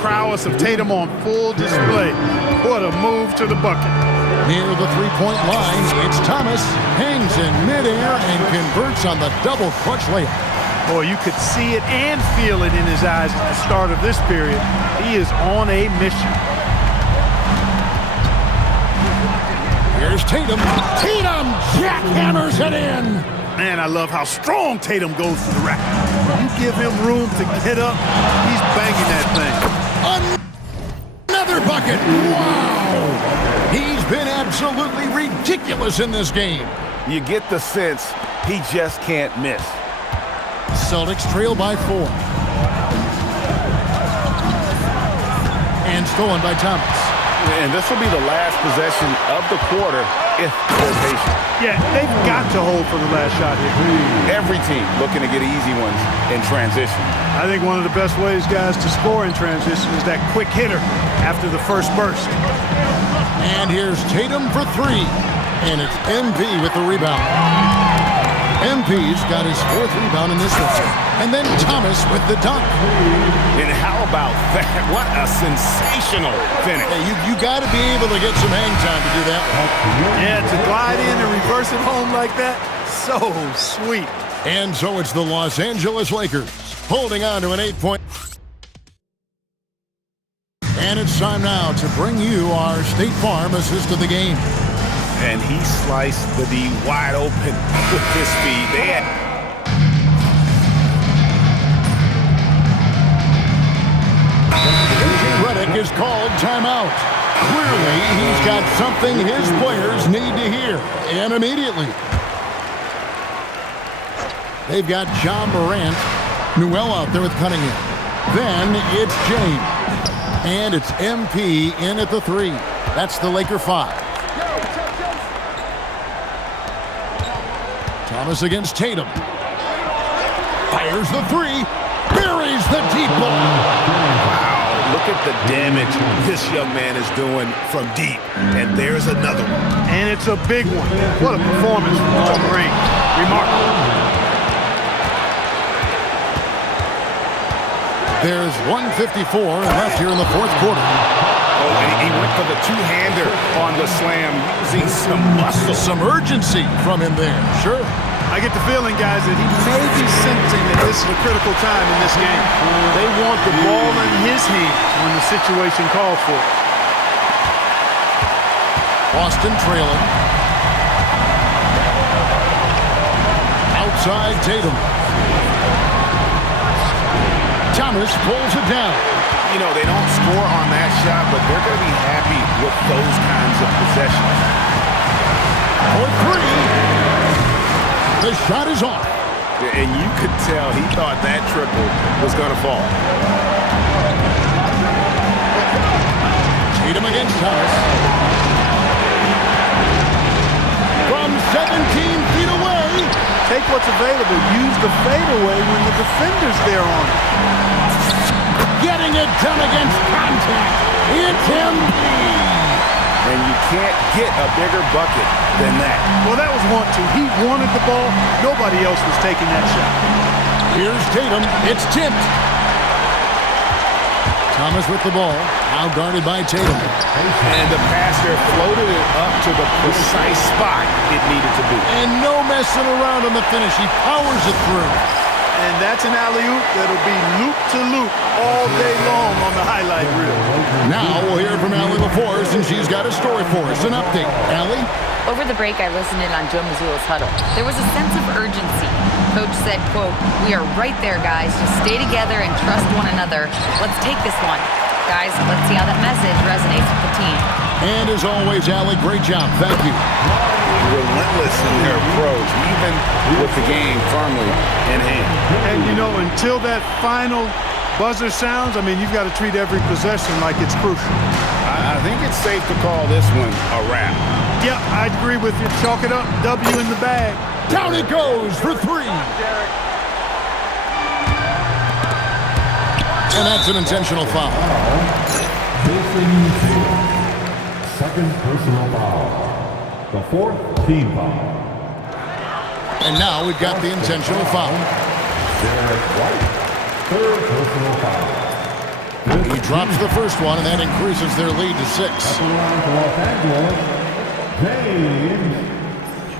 prowess of Tatum on full display. What a move to the bucket. Near the three-point line, it's Thomas. Hangs in midair and converts on the double clutch layup. Boy, you could see it and feel it in his eyes at the start of this period. He is on a mission. Here's Tatum. Tatum jackhammers it in. Man, I love how strong Tatum goes to the rack. When you give him room to get up, he's banging that thing. Another bucket. Wow. He's been absolutely ridiculous in this game. You get the sense he just can't miss. Celtics trail by 4. And stolen by Thomas. And this will be the last possession of the quarter if they're patient. Yeah, they've got to hold for the last shot here. Every team looking to get easy ones in transition. I think one of the best ways, guys, to score in transition is that quick hitter after the first burst. And here's Tatum for 3. And it's MP with the rebound. MP's got his 4th rebound in this one. And then Thomas with the dunk. And how about that? What a sensational finish. Hey, you got to be able to get some hang time to do that one. Yeah, to glide in and reverse it home like that, so sweet. And so it's the Los Angeles Lakers holding on to an 8-point. And it's time now to bring you our State Farm assist of the game. And he sliced the D wide open with his speed. Redick is called timeout. Clearly, he's got something his players need to hear, and immediately. They've got John Morant, Newell out there with Cunningham. Then it's James. And it's MP in at the 3. That's the Laker 5. Thomas against Tatum. Fires the 3. Buries the deep ball. Wow, look at the damage this young man is doing from deep. And there's another one. And it's a big one. What a performance from long range. Remarkable. There's 1:54 left here in the 4th quarter. Oh, and he went for the two-hander on the slam, using some muscle. Some urgency from him there, sure. I get the feeling, guys, that he may be sensing that this is a critical time in this game. They want the ball in his hands when the situation calls for it. Boston trailing. Outside Tatum. Thomas pulls it down. You know, they don't score on that shot, but they're going to be happy with those kinds of possessions. For 3. The shot is off. And you could tell he thought that triple was going to fall. Tatum against Thomas. From 17 feet away. Take what's available. Use the fadeaway when the defender's there on it. Getting it done against contact. It's MP. And you can't get a bigger bucket than that. Well, that was 1-2. He wanted the ball. Nobody else was taking that shot. Here's Tatum. It's tipped. Thomas with the ball. Now guarded by Tatum. And the passer floated it up to the precise spot it needed to be. And no messing around on the finish. He powers it through. And that's an alley-oop that'll be loop-to-loop all day long on the highlight reel. Now we'll hear from Allie LaForce, and she's got a story for us. An update. Allie? Over the break, I listened in on Joe Mazzulla's huddle. There was a sense of urgency. Coach said, quote, "We are right there, guys. Just stay together and trust one another. Let's take this one. Guys, let's see how that message resonates with the team." And as always, Allie, great job. Thank you. Relentless in their approach, even with the game firmly in hand. And, you know, until that final buzzer sounds, I mean, you've got to treat every possession like it's crucial. I think it's safe to call this one a wrap. Yeah, I agree with you. Chalk it up. W in the bag. Down it goes for 3. And that's an intentional foul. Second personal foul. The 4th team foul. And now we've got the intentional foul. Derek White, 3rd personal foul. He drops the first one, and that increases their lead to 6. Los Angeles, James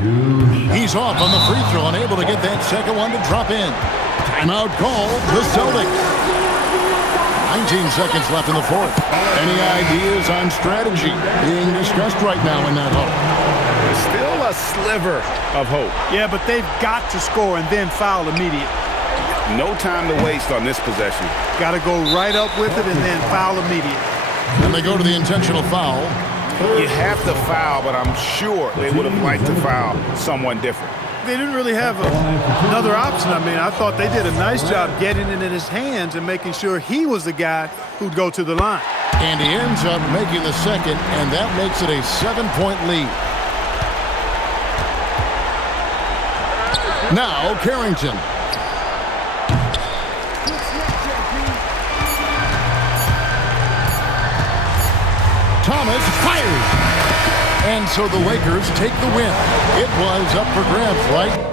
Two. He's off on the free throw, unable to get that second one to drop in. Timeout call, the Celtics. 19 seconds left in the fourth. Any ideas on strategy being discussed right now in that huddle? There's still a sliver of hope. Yeah, but they've got to score and then foul immediately. No time to waste on this possession. Got to go right up with it and then foul immediately. And they go to the intentional foul. You have to foul, but I'm sure they would have liked to foul someone different. They didn't really have another option. I mean, I thought they did a nice job getting it in his hands and making sure he was the guy who'd go to the line. And he ends up making the second, and that makes it a 7-point lead. Now, Carrington. Thomas fires. And so the Lakers take the win. It was up for grabs, right?